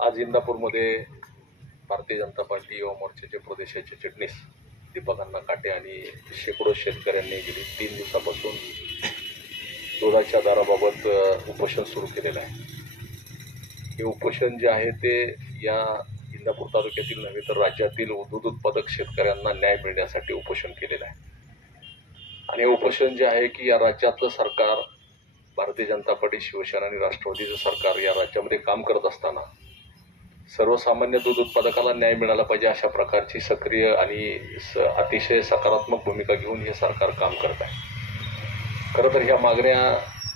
आज इंदापूरमध्ये भारतीय जनता पार्टी युवा मोर्चाचे प्रदेशाचे चिटणीस दीपक अण्णा काटे आणि शेकडो शेतकऱ्यांनी गेली 3 दिवसापासून दुधाच्या दराबाबत उपोषण सुरू केलेलं आहे। हे उपोषण जे आहे ते या इंदापूर तालुक्यातील नव्हे तर राज्यातील दूध उत्पादक शेतकऱ्यांना न्याय मिळण्यासाठी उपोषण केलेलं आहे। आणि हे उपोषण जे आहे की या राज्यातलं सरकार भारतीय जनता पार्टी, शिवसेना आणि राष्ट्रवादीचं सरकार या राज्यामध्ये काम करत असताना सर्वसामान्य दूध उत्पादकाला न्याय मिळाला पाहिजे अशा प्रकारची सक्रिय आणि अतिशय सकारात्मक भूमिका घेऊन हे सरकार काम करत आहे। खरं तर ह्या मागण्या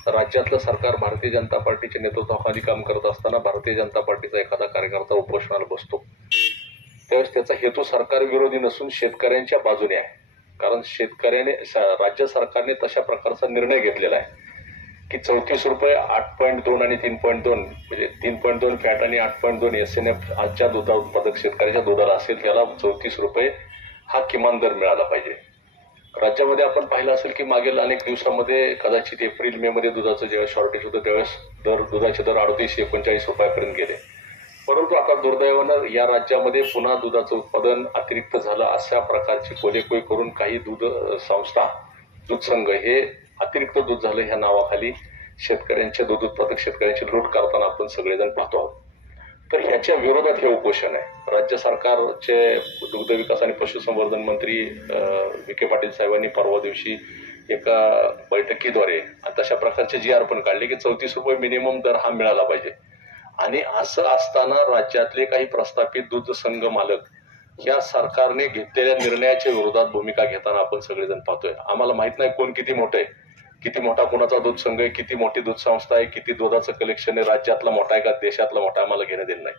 राज्यातलं सरकार भारतीय जनता पार्टीच्या नेतृत्वाखाली काम करत असताना भारतीय जनता पार्टीचा एखादा कार्यकर्ता उपोषणाला बसतो त्यावेळेस त्याचा हेतू सरकार विरोधी नसून शेतकऱ्यांच्या बाजूने आहे। कारण राज्य सरकारने तशा प्रकारचा निर्णय घेतलेला आहे की 34 रुपये 8.2 आणि 3.2 म्हणजे 3.2 फॅट आणि 8.2 SNF आजच्या दुधा उत्पादक शेतकऱ्याच्या दुधाला असेल त्याला 34 रुपये हा किमान दर मिळाला पाहिजे। राज्यामध्ये आपण पाहिलं असेल की मागील अनेक दिवसांमध्ये कदाचित एप्रिल मे मध्ये दुधाचं ज्यावेळेस शॉर्टेज होतं त्यावेळेस दुधाचे दर 38-39 रुपयापर्यंत गेले। परंतु आता दुर्दैवानं या राज्यामध्ये पुन्हा दुधाचं उत्पादन अतिरिक्त झालं अशा प्रकारची कोलेकोई करून काही दूध संस्था, दूध संघ हे अतिरिक्त दूध झालं ह्या नावाखाली शेतकऱ्यांच्या दूध उत्पादक शेतकऱ्यांची लूट करताना आपण सगळेजण पाहतो आहोत। तर ह्याच्या विरोधात हे उपोषण आहे। राज्य सरकारचे दुग्ध विकास आणि पशुसंवर्धन मंत्री विखे पाटील साहेबांनी परवा दिवशी एका बैठकीद्वारे तशा प्रकारचे GR पण काढले की 34 रुपये मिनिमम दर हा मिळाला पाहिजे। आणि असं असताना राज्यातले काही प्रस्थापित दूध संघ मालक या सरकारने घेतलेल्या निर्णयाच्या विरोधात भूमिका घेताना आपण सगळेजण पाहतोय। आम्हाला माहित नाही कोण किती मोठं आहे, किती मोठा कोणाचा दूध संघ आहे, किती मोठी दूध संस्था आहे, किती दुधाचं कलेक्शन आहे, राज्यातला मोठा आहे का देशातला मोठा, आम्हाला घेणं देणं नाही।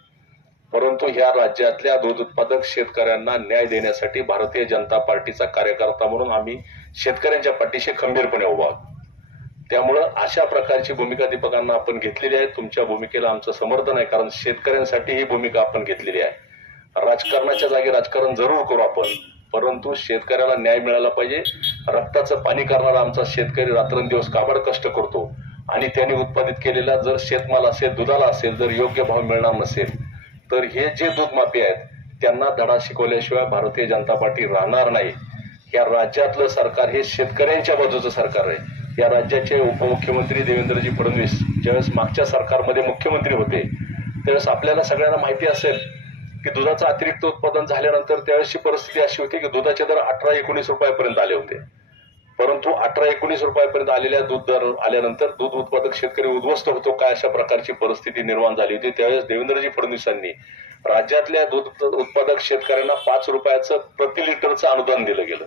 परंतु ह्या राज्यातल्या दूध उत्पादक शेतकऱ्यांना न्याय देण्यासाठी भारतीय जनता पार्टीचा कार्यकर्ता म्हणून आम्ही शेतकऱ्यांच्या पाठीशी खंबीरपणे उभा आहोत। त्यामुळं अशा प्रकारची भूमिका दीपकांना आपण घेतलेली आहे। तुमच्या भूमिकेला आमचं समर्थन आहे, कारण शेतकऱ्यांसाठी ही भूमिका आपण घेतलेली आहे। राजकारणाच्या जागी राजकारण जरूर करू आपण, परंतु शेतकऱ्याला न्याय मिळाला पाहिजे। रक्ताचं पाणी करणारा आमचा शेतकरी रात्रंदिवस काबाड कष्ट करतो आणि त्यांनी उत्पादित केलेला जर शेतमाल असेल, दुधाला असेल, जर योग्य भाव मिळणार नसेल तर हे जे दूध माफी आहेत त्यांना धडा शिकवल्याशिवाय भारतीय जनता पार्टी राहणार नाही। या राज्यातलं सरकार हे शेतकऱ्यांच्या बाजूचं सरकार आहे। या राज्याचे उपमुख्यमंत्री देवेंद्रजी फडणवीस ज्यावेळेस मागच्या सरकारमध्ये मुख्यमंत्री होते त्यावेळेस आपल्याला सगळ्यांना माहिती असेल की दुधाचं अतिरिक्त उत्पादन झाल्यानंतर त्यावेळेसची परिस्थिती अशी होती की दुधाचे दर 18-19 रुपयापर्यंत आले होते। परंतु 18-19 रुपयापर्यंत आलेल्या दूध दर आल्यानंतर दूध उत्पादक शेतकरी उद्ध्वस्त होतो काय अशा प्रकारची परिस्थिती निर्माण झाली होती। त्यावेळेस देवेंद्रजी फडणवीसांनी राज्यातल्या दूध उत्पादक शेतकऱ्यांना 5 रुपयाचं प्रति लिटरचं अनुदान दिलं गेलं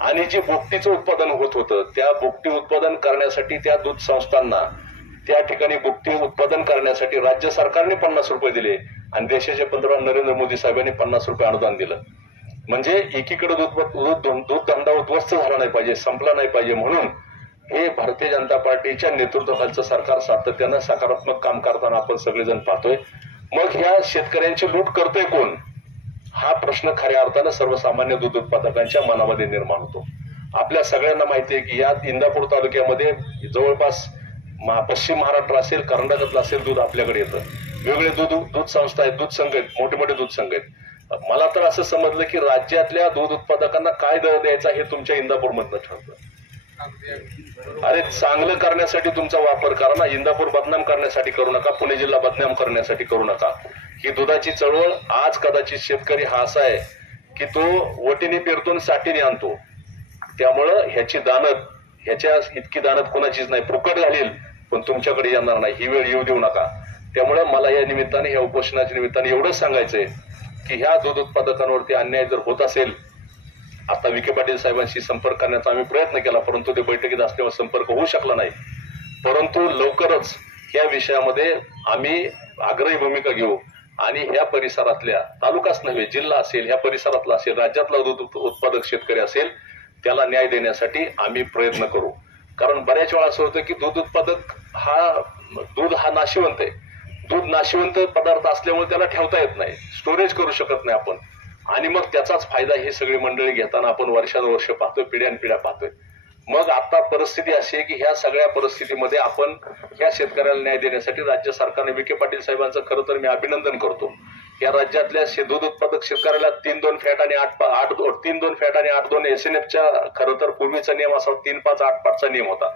आणि जे बोकटीचं उत्पादन होत होतं त्या बोकटी उत्पादन करण्यासाठी त्या दूध संस्थांना त्या ठिकाणी बोकटी उत्पादन करण्यासाठी राज्य सरकारने 50 रुपये दिले आणि देशाचे पंतप्रधान नरेंद्र मोदी साहेबांनी 50 रुपये अनुदान दिलं। म्हणजे एकीकडे दूध धंदा उद्ध्वस्त झाला नाही पाहिजे, संपला नाही पाहिजे, म्हणून हे भारतीय जनता पार्टीच्या नेतृत्वाखालचं सरकार सातत्यानं सकारात्मक काम करताना आपण सगळेजण पाहतोय। मग ह्या शेतकऱ्यांची लूट करतोय कोण हा प्रश्न खऱ्या अर्थानं सर्वसामान्य दूध उत्पादकांच्या मनामध्ये निर्माण होतो। आपल्या सगळ्यांना माहिती आहे की या इंदापूर तालुक्यामध्ये जवळपास पश्चिम महाराष्ट्र असेल, कर्नाटकातलं असेल दूध आपल्याकडे येतं। वेगवेगळे दूध संस्था आहेत, दूध संघ आहेत, मोठे मोठे दूध संघ आहेत। मला तर असं समजलं की राज्यातल्या दूध उत्पादकांना काय दर द्यायचा हे तुमच्या इंदापूरमधनं ठरतं। अरे चांगलं करण्यासाठी तुमचा वापर करा ना, इंदापूर बदनाम करण्यासाठी करू नका, पुणे जिल्हा बदनाम करण्यासाठी करू नका। ही दुधाची चळवळ आज कदाचित शेतकरी हा असा आहे की तो वटीने पेरतो आणि साठीने आणतो, त्यामुळं ह्याच्या इतकी दानत कोणाचीच नाही, फुकट घालील पण तुमच्याकडे येणार नाही, ही वेळ येऊ देऊ नका। त्यामुळे मला या निमित्ताने, ह्या उपोषणाच्या निमित्ताने एवढंच सांगायचंय की ह्या दूध उत्पादकांवरती अन्याय जर होत असेल, आता विखे पाटील साहेबांशी संपर्क करण्याचा आम्ही प्रयत्न केला परंतु ते बैठकीत असल्यामुळे संपर्क होऊ शकला नाही। परंतु लवकरच या विषयामध्ये आम्ही आग्रही भूमिका घेऊ आणि ह्या परिसरातल्या, तालुकाच नव्हे जिल्हा असेल, ह्या परिसरातला असेल, राज्यातला दूध उत्पादक शेतकरी असेल त्याला न्याय देण्यासाठी आम्ही प्रयत्न करू। कारण बऱ्याच वेळा असं होतं की दूध हा नाशिवंत आहे, दूध नाशिवंत पदार्थ असल्यामुळे त्याला ठेवता येत नाही, स्टोरेज करू शकत नाही आपण, आणि मग त्याचाच फायदा ही सगळी मंडळी घेताना आपण वर्षानुवर्ष पाहतोय, पिढ्यानपिढ्या पाहतोय। मग आता परिस्थिती अशी आहे की ह्या सगळ्या परिस्थितीमध्ये आपण ह्या शेतकऱ्याला न्याय देण्यासाठी राज्य सरकारने विखे पाटील साहेबांचं खरं तर मी अभिनंदन करतो. या राज्यातल्या दूध उत्पादक शेतकऱ्याला 3-2 फॅट आणि 3-2 फॅट आणि 8-2 SNFच्या खरं तर पूर्वीचा नियम असा 3-5-8-5चा नियम होता.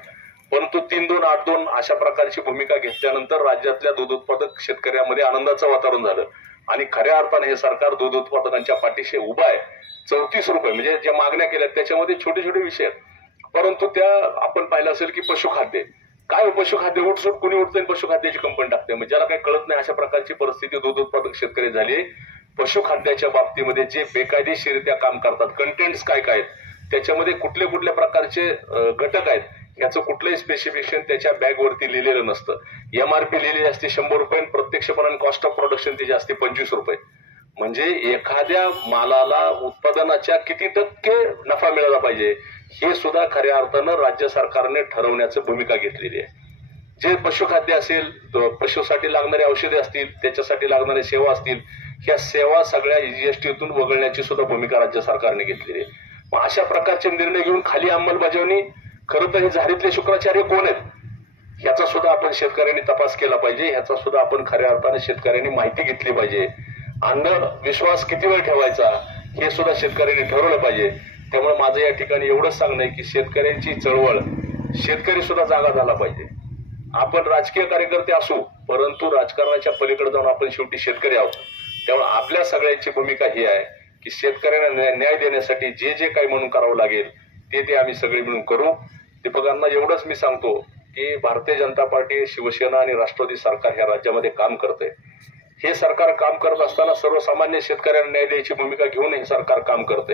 परंतु 3-2-8-2 अशा प्रकारची भूमिका घेतल्यानंतर राज्यातल्या दूध उत्पादक शेतकऱ्यामध्ये आनंदाचं वातावरण झालं आणि खऱ्या अर्थाने हे सरकार दूध उत्पादकांच्या पाठीशी उभा आहे. 34 रुपये म्हणजे ज्या मागण्या केल्या त्याच्यामध्ये छोटे छोटे विषय आहेत, परंतु त्या आपण पाहिलं असेल की पशुखाद्य काय पशुखाद्य उठसूट कुणी उठतं पशुखाद्याची कंपनी टाकते. म्हणजे ज्याला काही कळत नाही अशा प्रकारची परिस्थिती दूध उत्पादक शेतकरी झाली. पशुखाद्याच्या बाबतीमध्ये जे बेकायदेशीरित्या काम करतात, कंटेंट्स काय काय आहेत, त्याच्यामध्ये कुठले कुठल्या प्रकारचे घटक आहेत याचं कुठलंही स्पेसिफिकेशन त्याच्या बॅगवरती लिहिलेलं नसतं. MRP लिहिलेली असते 100 रुपये, प्रत्यक्षपणे कॉस्ट ऑफ प्रोडक्शन त्याची असते 25 रुपये. म्हणजे एखाद्या मालाला उत्पादनाच्या किती टक्के नफा मिळाला पाहिजे हे सुद्धा खऱ्या अर्थानं राज्य सरकारने ठरवण्याची भूमिका घेतलेली आहे. जे पशुखाद्य असेल, पशुसाठी लागणारी औषधे असतील, त्याच्यासाठी लागणाऱ्या सेवा असतील, ह्या सेवा सगळ्या GSTतून वगळण्याची सुद्धा भूमिका राज्य सरकारने घेतलेली आहे. मग अशा प्रकारचे निर्णय घेऊन खाली अंमलबजावणी खरं तर हे झारीतले शुक्राचार्य कोण आहेत ह्याचा सुद्धा आपण शेतकऱ्यांनी तपास केला पाहिजे. ह्याचा सुद्धा आपण खऱ्या अर्थाने शेतकऱ्यांनी माहिती घेतली पाहिजे. विश्वास किती वेळ ठेवायचा हे सुद्धा शेतकऱ्यांनी ठरवलं पाहिजे. त्यामुळे माझं या ठिकाणी एवढंच सांगणं आहे की शेतकऱ्यांची चळवळ, शेतकरी सुद्धा जागा झाला पाहिजे. आपण राजकीय कार्यकर्ते असू, परंतु राजकारणाच्या पलीकडे जाऊन आपण शेवटी शेतकरी आहोत. त्यामुळे आपल्या सगळ्यांची भूमिका ही आहे की शेतकऱ्यांना न्याय देण्यासाठी जे जे काही म्हणून करावं लागेल ते आम्ही सगळे मिळून करू. दीपकांना एवढंच मी सांगतो की भारतीय जनता पार्टी, शिवसेना आणि राष्ट्रवादी सरकार ह्या राज्यामध्ये काम करतंय. हे सरकार काम करत असताना सर्वसामान्य शेतकऱ्यांना न्याय द्यायची भूमिका घेऊन हे सरकार काम करतंय.